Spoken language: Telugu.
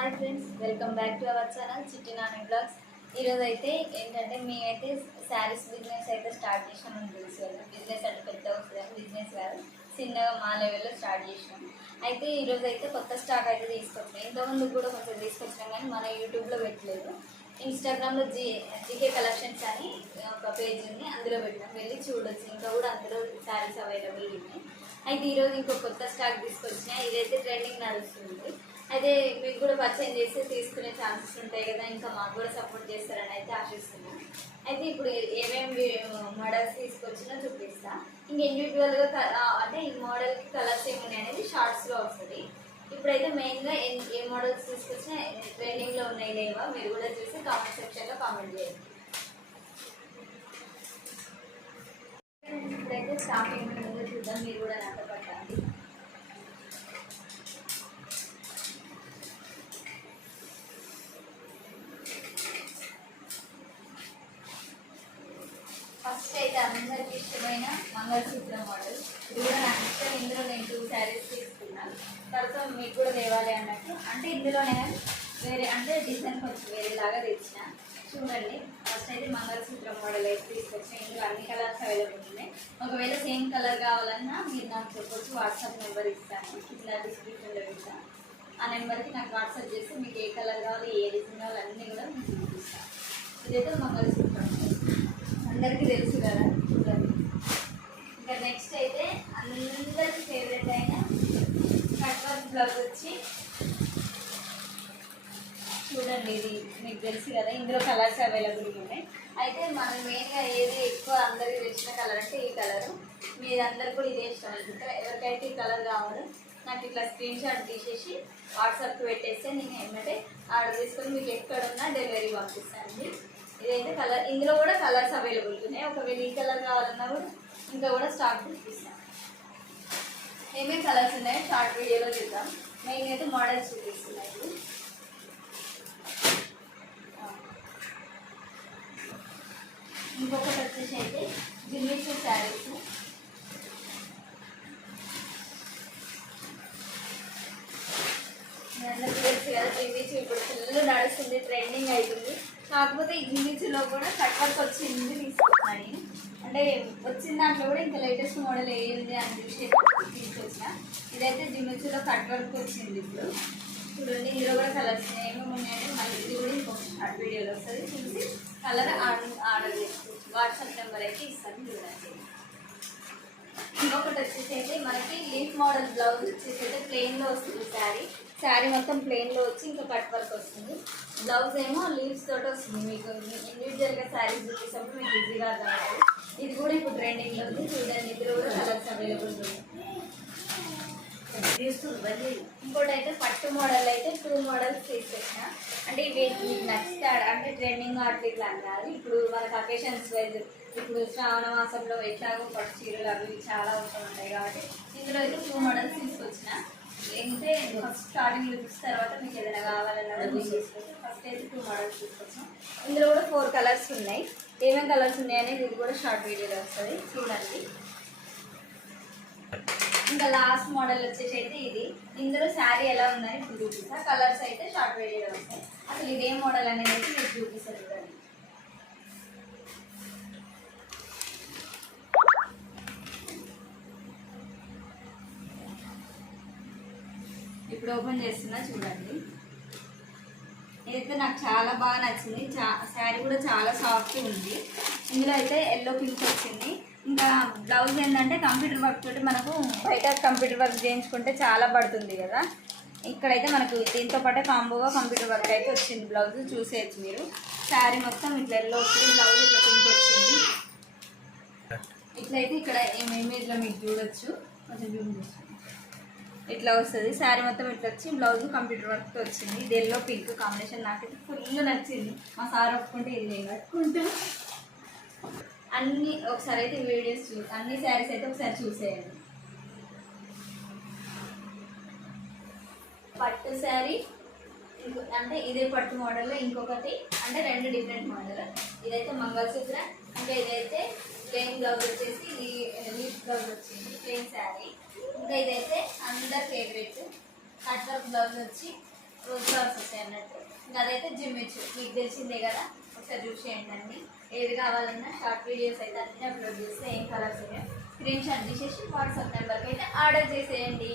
Hi friends, welcome back to our channel చిట్టి నాని బ్లాగ్స్. ఈరోజు అయితే ఏంటంటే మేమైతే శారీస్ బిజినెస్ అయితే స్టార్ట్ చేసినామని తెలుసు కదా. బిజినెస్ అంటే పెద్ద వస్తుంది, బిజినెస్ కాదు, చిన్నగా మా లెవెల్లో స్టార్ట్ చేసినాం. అయితే ఈరోజు అయితే కొత్త స్టాక్ అయితే తీసుకొచ్చినాం. ఇంతకుముందు కూడా కొంచెం తీసుకొచ్చినాం కానీ మన యూట్యూబ్లో పెట్టలేదు. ఇన్స్టాగ్రామ్లో జీకే కలెక్షన్స్ అని ఒక పేజ్ ఉంది, అందులో పెట్టినాం, వెళ్ళి చూడొచ్చు. ఇంకా కూడా అందులో శారీస్ అవైలబుల్ ఉన్నాయి. అయితే ఈరోజు ఇంకో కొత్త స్టాక్ తీసుకొచ్చినా, ఇదైతే ట్రెండింగ్ నడుస్తుంది. అయితే మీకు కూడా పరిచయం చేస్తే తీసుకునే ఛాన్సెస్ ఉంటాయి కదా, ఇంకా మాకు కూడా సపోర్ట్ చేస్తారని అయితే ఆశిస్తున్నాను. అయితే ఇప్పుడు ఏమేమి మోడల్స్ తీసుకొచ్చినా చూపిస్తా. ఇంకా ఇండివిజువల్గా అంటే ఈ మోడల్కి కలర్స్ ఏమున్నాయి అనేది షార్ట్స్లో వస్తుంది. ఇప్పుడైతే మెయిన్గా ఏ మోడల్స్ తీసుకొచ్చినా ట్రెండింగ్లో ఉన్నాయి లేవా మీరు కూడా చూసి కామెంట్ సెక్షన్లో కామెంట్ చేయండి. ఇప్పుడైతే స్టార్టింగ్ చూద్దాం, మీరు కూడా నాతో పట్టాలి. ఫస్ట్ అయితే అందరికి ఇష్టమైన మంగళసూత్రం మోడల్. ఇది కూడా నాకు ఇష్టం. ఇందులో నేను 2 శారీస్ తీసుకున్నాను. తర్వాత మీకు కూడా తేవాలి అన్నట్టు, అంటే ఇందులోనే వేరే అంటే డిజైన్ కొంచెం వేరేలాగా తెచ్చిన. చూడండి, ఫస్ట్ అయితే మంగళసూత్రం మోడల్ అయితే తీసుకొచ్చిన. ఇందులో అన్ని కలర్స్ అవైలబుల్ ఉన్నాయి. ఒకవేళ సేమ్ కలర్ కావాలన్నా మీరు నాకు చెప్పొచ్చు, వాట్సాప్ నెంబర్ ఇస్తాను, ఇట్లా డిస్క్రిప్షన్లో ఇస్తాను. ఆ నెంబర్కి నాకు వాట్సాప్ చేసి మీకు ఏ కలర్ కావాలి, ఏ డిజైన్ కావాలి అన్నీ కూడా మీకు చూపిస్తాను. ఇదైతే మంగళసూత్రం అందరికీ తెలుసు కదా. ఇంకా నెక్స్ట్ అయితే అందరికి ఫేవరెట్ అయిన కట్ వర్క్ బ్లౌజ్ వచ్చి చూడండి. ఇది మీకు తెలుసు కదా, ఇందులో కలర్స్ అవైలబుల్ ఉన్నాయి. అయితే మనం మెయిన్గా ఏది ఎక్కువ అందరికి తెలిసిన కలర్ అంటే ఈ కలరు. మీరు అందరు కూడా ఇదే ఇష్టం అనుకుంటారు. ఎవరికైతే ఈ కలర్ కావాలో నాకు ఇట్లా స్క్రీన్ షాట్ తీసేసి వాట్సాప్కి పెట్టేస్తే నేను ఏమంటే ఆర్డర్ తీసుకొని మీకు ఎక్కడున్నా డెలివరీ పంపిస్తానండి. ఇదైతే కలర్, ఇందులో కూడా కలర్స్ అవైలబుల్ ఉన్నాయి. ఒకవేళ ఈ కలర్ కావాలన్నా కూడా ఇంకా కూడా స్టాక్ చూపిస్తాం. ఏమేమి కలర్స్ ఉన్నాయో షార్ట్ వీడియోలో చూద్దాం. మెయిన్ అయితే మోడల్స్ చూపిస్తున్నాయి. ఇంకొకటి వచ్చేసి అయితే జిమ్మిచూ శారీస్. అందరికీ తెలుసు కదా, జిమ్మిచూ ఇప్పుడు ఫుల్ నడుస్తుంది, ట్రెండింగ్ అవుతుంది. కాకపోతే ఈ జిమ్మిచూలో కూడా కట్ వర్క్ వచ్చింది తీసుకున్నాను నేను. అంటే వచ్చిన దాంట్లో కూడా ఇంకా లేటెస్ట్ మోడల్ ఏంది అని చూసి తీసుకొచ్చిన. ఇదైతే జిమ్మిచూలో కట్ వర్క్ వచ్చింది. ఇప్పుడు చూడండి, ఇందులో కూడా కలర్స్ ఏమేమి ఉన్నాయంటే మళ్ళీ ఇది కూడా ఇంకొక షార్ట్ వీడియోలో వస్తుంది, చూసి కలర్ ఆర్డర్ చేసుకోవచ్చు. వాట్సాప్ నెంబర్ అయితే ఇస్తాను, చూడండి. ఇంకొకటి వచ్చేసి అయితే మనకి లీఫ్ మోడల్ బ్లౌజ్ వచ్చేసి అయితే ప్లెయిన్లో వస్తుంది. శారీ మొత్తం ప్లెయిన్లో వచ్చి ఇంకా కట్ వర్క్ వస్తుంది. బ్లౌజ్ ఏమో లీవ్స్ తోటి వస్తుంది. మీకు ఇండివిజువల్గా శారీస్ చూసేటప్పుడు మీకు ఈజీగా కావాలి. ఇది కూడా ఇప్పుడు ట్రెండింగ్లో ఉంది, చూడండి. ఇందులో కూడా కలర్స్ అవైలబుల్ ఉన్నాయి. ఇంకోటి అయితే పట్టు మోడల్ అయితే 2 మోడల్స్ తీసుకొచ్చిన. అంటే ఇవి మీకు నచ్చుతాడు అంటే ట్రెండింగ్ ఆర్ట్ ఇట్లా కాదు. ఇప్పుడు మనకు అకేషన్స్ వైజ్ ఇప్పుడు శ్రావణ మాసంలో ఎట్లాగో పట్టు చీరలు అవి చాలా ఉంటాయి కాబట్టి ఇందులో అయితే 2 మోడల్స్ తీసుకొచ్చిన. ఏంటంటే ఫస్ట్ స్టార్టింగ్ చూసిన తర్వాత మీకు ఏదైనా కావాలన్నా తీసుకోవచ్చు. ఫస్ట్ అయితే 2 మోడల్స్ తీసుకొచ్చాం. ఇందులో కూడా 4 కలర్స్ ఉన్నాయి. ఏమేమి కలర్స్ ఉన్నాయి అనేది ఇది కూడా షార్ట్ వీడియోలో వస్తుంది, చూడండి. ఇంకా లాస్ట్ మోడల్ వచ్చేసి అయితే ఇది. ఇందులో శారీ ఎలా ఉందని ఇప్పుడు చూపిస్తా. కలర్స్ అయితే షార్ట్ వీడియోలో వస్తాయి. అసలు ఇదే మోడల్ అనేది అయితే మీకు చూపిస్తారు, చూడండి. ఇప్పుడు ఓపెన్ చేస్తున్నా, చూడండి. ఇదైతే నాకు చాలా బాగా నచ్చింది. శారీ కూడా చాలా సాఫ్ట్ ఉంది. ఇందులో అయితే ఎల్లో పింక్ వచ్చింది. ఇంకా బ్లౌజ్ ఏంటంటే కంప్యూటర్ వర్క్ తోటి మనకు బయట కంప్యూటర్ వర్క్ చేయించుకుంటే చాలా పడుతుంది కదా. ఇక్కడైతే మనకు దీంతో పాటే కాంబోగా కంప్యూటర్ వర్క్ అయితే వచ్చింది. బ్లౌజ్ చూసేయచ్చు మీరు. శారీ మొత్తం ఇట్లా ఎల్లో వచ్చింది, బ్లౌజ్ ఇట్లా పింక్ వచ్చింది. ఇట్లయితే ఇక్కడ ఇమేజ్లో మీకు చూడొచ్చు, కొంచెం జూమ్ చేస్తుంది. ఇట్లా వస్తుంది శారీ మొత్తం ఇట్లా వచ్చి బ్లౌజ్ కంప్యూటర్ వర్క్తో వచ్చింది. ఇది ఎల్లో పింక్ కాంబినేషన్ నాకైతే ఫుల్ నచ్చింది. మా సార్ ఒప్పుకుంటే ఇది నేను కట్టుకుంటా. అన్ని ఒకసారి అయితే వీడియోస్ అన్ని శారీస్ అయితే ఒకసారి చూసేయండి. పట్టు శారీ అంటే ఇదే పట్టు మోడల్లో ఇంకొకటి అంటే 2 డిఫరెంట్ మోడల్. ఇదైతే మంగళసూత్ర, అంటే ఇదైతే ప్లెయిన్ బ్లౌజ్ వచ్చేసి లీఫ్ బ్లౌజ్ వచ్చింది, ప్లెయిన్ శారీ. ఇంకా ఇదైతే అందరు ఫేవరెట్ కట్ వర్క్ బ్లౌజ్ వచ్చి రోజ్ ఫ్లవర్స్ వస్తాయి అదైతే జిమ్మిచ్చు మీకు తెలిసిందే కదా, ఒకసారి చూసేయండి అన్ని. ఏది కావాలన్నా షార్ట్ వీడియోస్ అయితే అన్నీ అప్లోడ్ చేస్తే ఏం కలర్స్ ఉన్నాయో స్క్రీన్ షాట్ తీసేసి వాట్సాప్ నెంబర్కి అయితే ఆర్డర్ చేసేయండి.